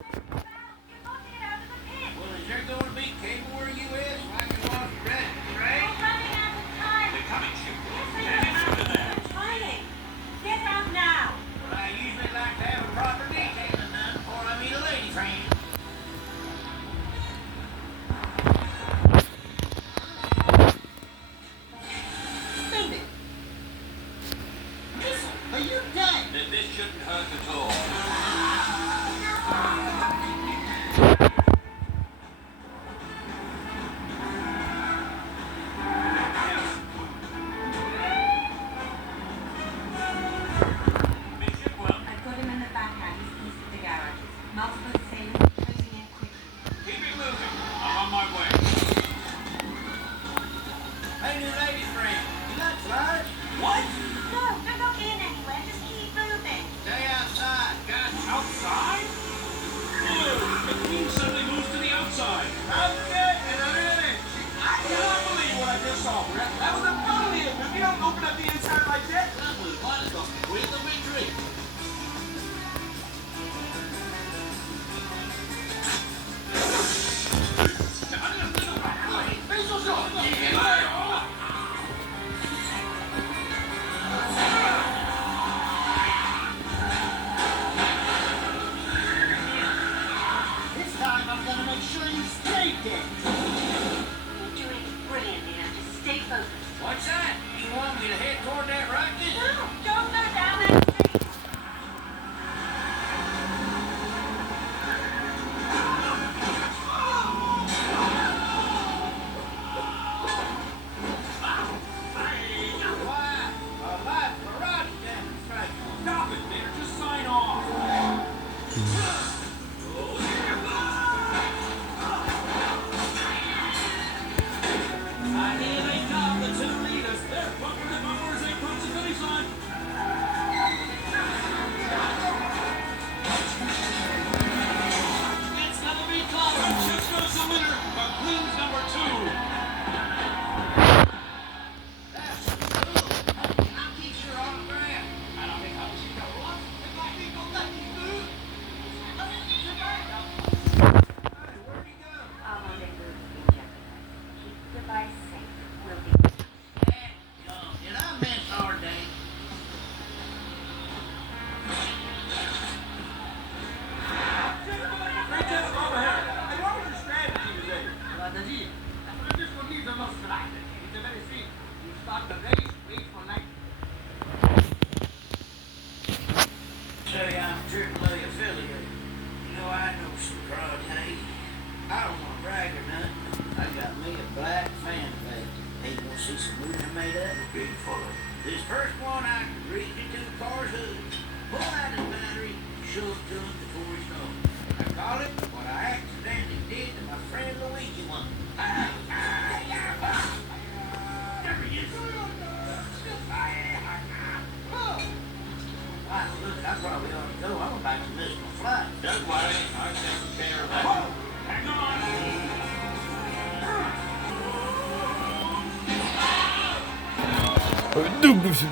Well, is there going to be cable where you is? I can watch Red Train. We're running out of time. The coming ship. Yes, I'm trying. Get out now. But I usually like to have a proper detailing done before I meet a lady friend. Baby. Listen, are you dead? This shouldn't hurt at all. Miss Shipwell, I put him in the back alleys east of the garages. Multiple sailors closing in quickly. keep it moving. I'm on my way. Hey, new lady friend. You like flies? What? No, don't go in anywhere. Just keep moving. Stay outside. Got you. Outside? Oh, the queen suddenly moves to the outside. Okay, and I'm in it. I cannot believe what I just saw. That was a totally if you don't open up the inside like that. With the retreat. This time I'm gonna make sure you stay dead. You're doing brilliantly now. Just stay focused. What's that? You want me to head toward that rocket? No, don't go down that street. Why? A live karate demonstration. Stop it, Mayor. Just sign off. I hear they got the two leaders. They're bumping the bumper as they approach the finish line. It's gonna be close. Francesco's the winner, but Queen's number 2. That's cool. I'll keep your autograph. I don't think I'll see that one. If I think I'll let you do. Hey, where'd he go? Our rendezvous has been jeopardized. Keep the device safe. We'll be. Did I miss our day? Lieutenant Overhead, and what was your strategy today? Strategy? This one needs a no strategy. It's a very simple. You start the race, wait for night. Say I'm AAA affiliated. You know I know some karate. I don't want to brag or nothing. I got me a black fan base. Hey, you want to see some moves I made up? Big fun. This first one I can reach into the car's hood, pull out his battery, shove it to him before he's gone. I call it what I accidentally did to my friend Luigi once. There he is. Why, look, I probably ought to go. I'm about to miss my flight. Don't worry, I've taken care of that. Hang on. 누구시